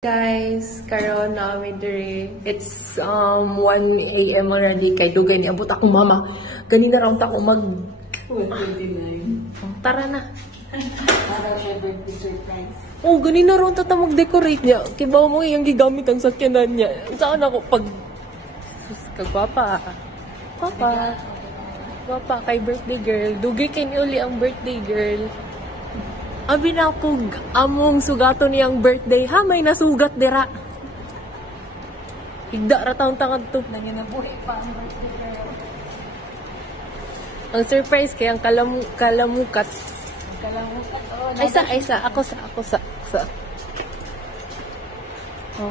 Guys, karon namin diri. It's 1 AM already kay dugay ni abot akong mama. Ganina ra ako mag 129. Tara na. Para siya birthday surprise. Oh, ganina ra ta mag-decorate niya. Kibaw mo yung gigamit ang sakyanan niya. Saan ako pag sus kagwapa. Papa. Gwapa kay birthday girl. Dugay kay ni uli ang birthday girl. Abi na kog among sugato niyang birthday ha, may nasugat dira. Higda ra taong tangad to. Nanginabuhi pa ang birthday girl. Ang surprise kay ang kalamukat. Ang kalamukat. Oh, Ay sa. Ako sa. Oh.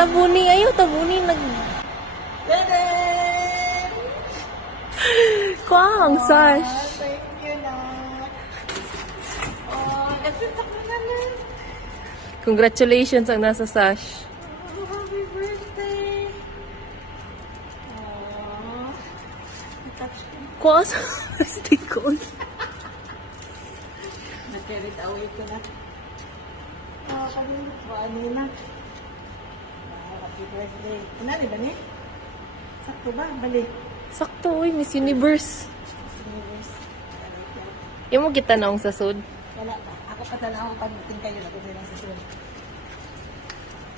Tabuni nag... Kuang, sash. Thank you na. Oh, nagsisak na naman. Congratulations ang nasa sash. Oh, happy birthday. Oh, natouch ko. Kuang sa plastic ko. Nag-carry away ko na. Oh, kanina po, ano na. Happy birthday. Kunali ba ni? Sakto ba? Balik. Sakto, uy, Miss Universe. Universe. Yung mo kita naong sa sud. Wala pa. Ako pa talaga akong pagdating kayo. Nakutin lang sa suwan.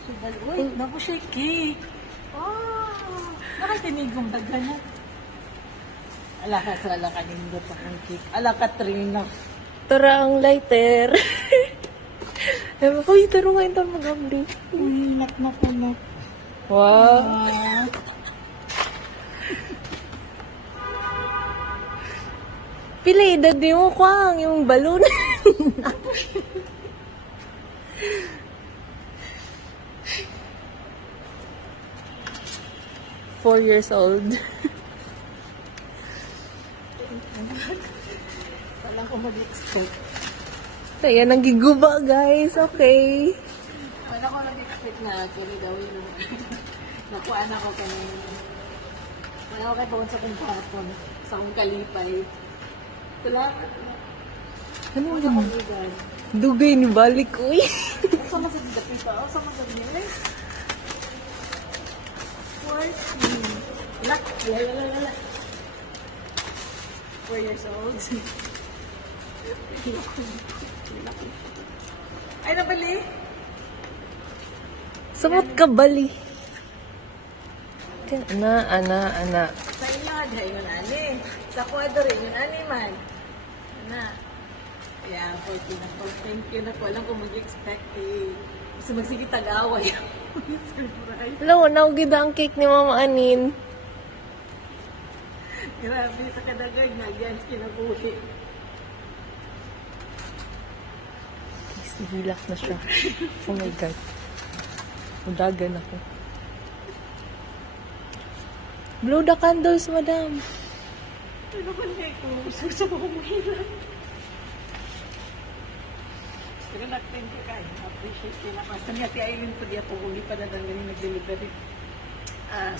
Subal. Uy, naku siya cake. Oh, nakatinigong daga na. Ala ka sa ala kanindot akong cake. Ala Katrina. Tara ang lighter. Uy, taro nga yung mag-update. Uy, nak. Wow. Ah. Pila edad di mo, Kuang, yung balloon. 4 years old. Walang ko mag-expect. Ayan, ang giguba, guys. Okay. Wala ko nag-expect na kaya daw yun. Nakuha na ko kanina. Wala ko kayo pagod sa kong hapon. Sa kong kalipay. Salamat. Ano Wala yun? ko ligan. Dugay ni balik, uy. Sama sa dapita. Sama sa nilay. What? Lak. Lala. 4 years old. Ay, nabali? Samot ka bali. Ana. Sa inyo nga, dahil yun, ani. Sa kwadro rin, yun, ani man. Ana. Yeah, 14 na po. Thank you na po. Alam ko mag-expect eh. Gusto magsige tag-away. Surprise. Hello, naugida ang cake ni Mama Anin. Grabe, sa kadagag na, yan, kinabuhi. Hilak na siya. Oh my God. Udagan ako. Blow the candles, madam. Ano ba na ko? Susa ko kumahirap. Pero nag-thank you kayo. Appreciate you na. Basta niya, ti-island ko diya po. Uli pa na galing nag-delivery.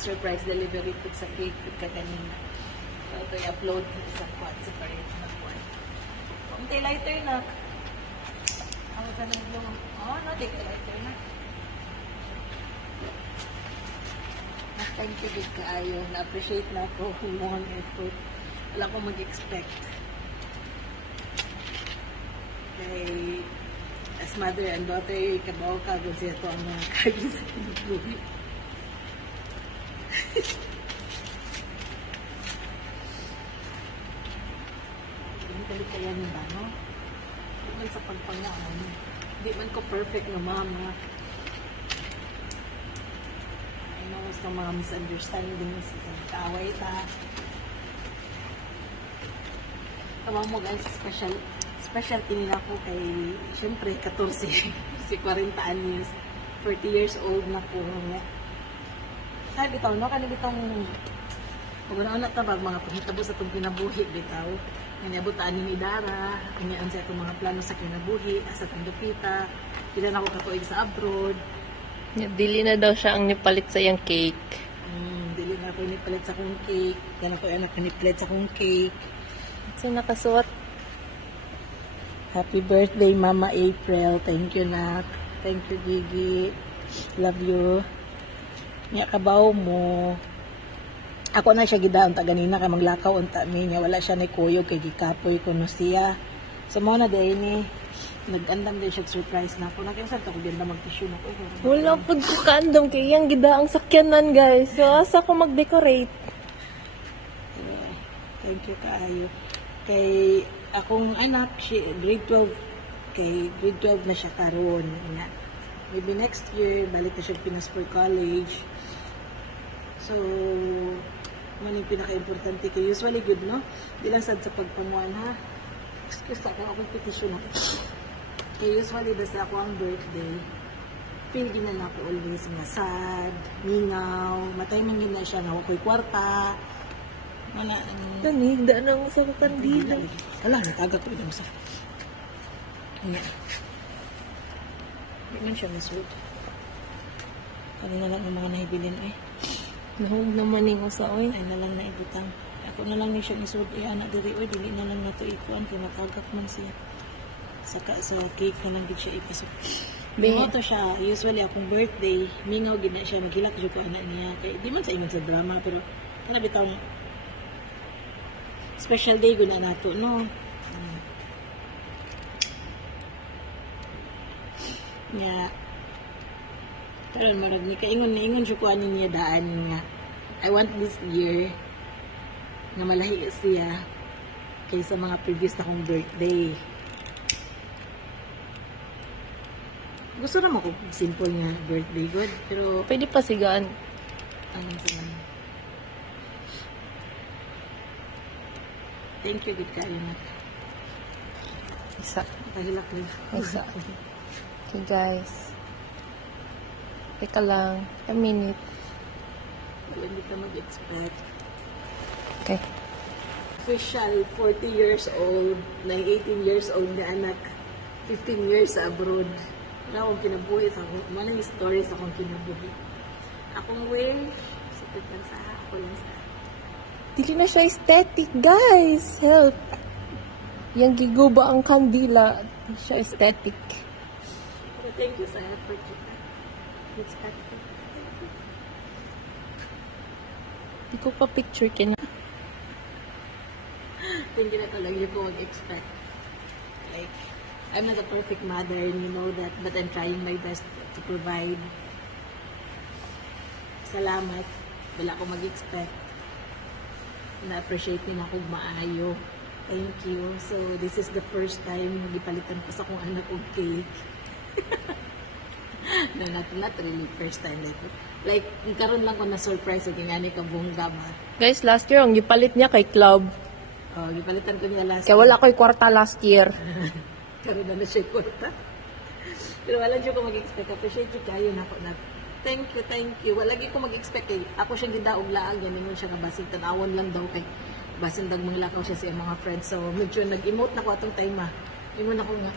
Surprise delivery po sa cake po ka kanina. So, ito i-upload ko sa quad. Separate na quad. Kunti lighter na. Ako sa nag-blow. Oh, no, take the lighter na. Thank you, good kaayo. Na-appreciate na ako. Humong effort. Wala akong mag-expect. Kay as mother and daughter, ikabaw ka kung siya ito ang mga kayo sa kinubuhi. Hindi balik kaya ng bano. Hindi man sa pagpangaan. Hindi man ko perfect na mama. I know sa mga misunderstandings, isang kaaway ta. Tawag mo guys, special kinila ko kay, syempre, 14, si 40 anyos, 40 years old na po niya. Sabi bitaw, no? Kanil itong, kung ano tabag, mga panghitabo sa itong kinabuhi, bitaw. Nanyabutaan ni Dara, kanyaan sa itong mga plano sa kinabuhi, asa tandupita, pilan ako katuig sa abroad. Dili na daw siya ang nipalit sa iyang cake. Dili na ako nipalit sa kong cake. Yan ako anak nipalit sa kong cake. So, nakasuot Happy birthday, Mama April. Thank you, Nak. Thank you, Gigi. Love you. Nga kabaw mo. Ako na siya gidaan ta ganina kay maglakaw unta mi niya wala siya ni kuyog kay gikapoy kuno siya. So mo na day ni nag-andam din siya surprise na ako. Nakinsa ta ko ganda mag-tissue na ko. Wala po ko kaandam kay iyang gidaang sakyanan, guys. So, asa ko mag-decorate? Yeah. Thank you kaayo. Kay akong anak, grade 12. Kay grade 12 na siya karon. Maybe next year, balik na siya Pinas for college. So, man yung pinaka-importante kay usually good, no? Di lang sad sa pagpamuan, ha? Excuse akong petition na. Kay usually, basta ako ang birthday, feel din na ako always nga sad, mingaw, matay man yun na siya, nga ako'y kwarta. Mana, Nanigda na sa kandila. wala, natagak ko ito sa. Hindi man siya masud. Ano na lang ang mga nahibilin eh. Nahog naman yung usaoy. Ay na lang na ibutang. Ako na lang ni siya isud anak diri oy dili na lang nato ikuan kay matagak man siya. Sa cake na lang gid siya ipasok. Mo to siya usually akong birthday mingaw gid na siya maghilak jud ko anak niya kay di man sa ingon sa drama pero kana bitaw special day gud na nato no. Nya karon marag ni kaingon siya ko ani niya daan nga I want this year nga malahi siya kaysa mga previous na kong birthday. Gusto naman ko simple nga birthday good pero Pwede pa sigaan. anong sila. Thank you gid kayo na. Isa. Kahilak ni. Isa. Okay, guys. Teka lang. A minute. Hindi ka mag-expect. Okay. Official 40 years old, na 18 years old na anak, 15 years sa abroad. Wala akong kinabuhi sa akong, malang stories akong kinabuhi. Akong wish, sakit lang sa ako lang sa Dili na siya aesthetic, guys. Help. Yang giguba ang kandila. Di siya aesthetic. Pero thank you sa effort kita. It's effort. Di ko pa picture kanya. Hindi na talaga ko mag-expect. Like, I'm not a perfect mother and you know that, but I'm trying my best to provide. Salamat. Wala akong mag-expect. Na-appreciate nila akong maayo. Thank you. So, this is the first time magipalitan ko sa kong anak kong cake. No, not really first time. Like karon lang ko na-surprise yung nga ni kabungga ba. Guys, last year, ang gipalit niya kay club. Oh, gipalitan ko niya last Kaya wala ko'y kwarta last year. karon na siya kwarta. Pero wala siya ko mag-expect. Appreciate you kayo na ako na. Thank you. Wala ko mag-expect kay ako siya gidaog laag yan ningon siya nga basig tan-awon lang daw kay basin dag manglakaw siya sa mga friends. So medyo nag-emote na ko atong time ah. Ingon ako nga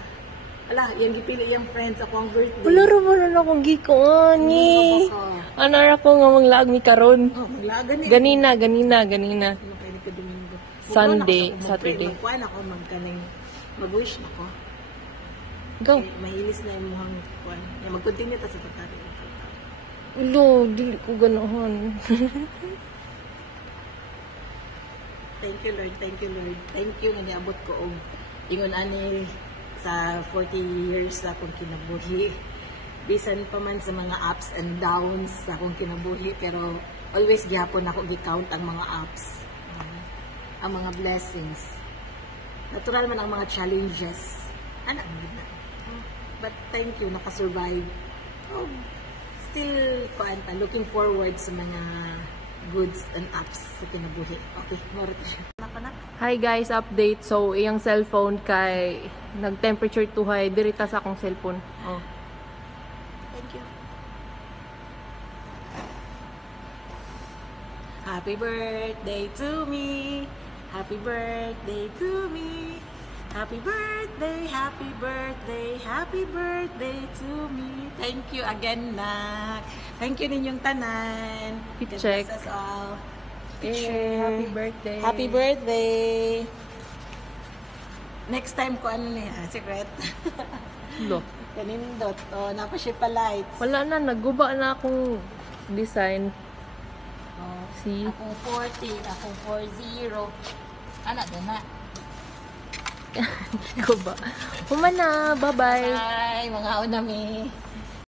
ala, yan gipili yung friends ako ang birthday. Wala rin na akong gikoon ni. Ano ra ko nga manglaag mi karon. Oh, maglagan ni. Ganina. Ano kay ka Domingo? Sunday, Saturday. Magkuhan ako magkaning mag-wish na ko. Go. Okay, mahilis na yung mukhang kuhan. Mag-continue ta sa tatari. Ulo, dili ko ganahan. Thank you, Lord. Thank you nga niabot ko og ingon ani sa 40 years sa akong kinabuhi. Bisan pa man sa mga ups and downs sa akong kinabuhi, pero always gihapon ako gi-count ang mga ups. Ang mga blessings. Natural man ang mga challenges. Anak na. But thank you, nakasurvive. Oh, still, looking forward sa mga goods and ups sa kinabuhi. Okay, more to siya. Hi guys, update. So, iyang cellphone kay nag-temperature too high. Dirita sa akong cellphone. Oh. Thank you. Happy birthday to me. Happy birthday to me. Happy birthday, happy birthday, happy birthday to me. Thank you again, Nak. Thank you ninyong tanan. God Check. bless us all. Happy birthday. Happy birthday. Next time ko ano niya, secret. Lo. Kanindot. Oh, napa siya pa lights. Wala na, naguba na akong design. Oh, See? akong 40, akong 40. Ana, doon na. Guba. Humana, bye-bye. Bye, mga unami.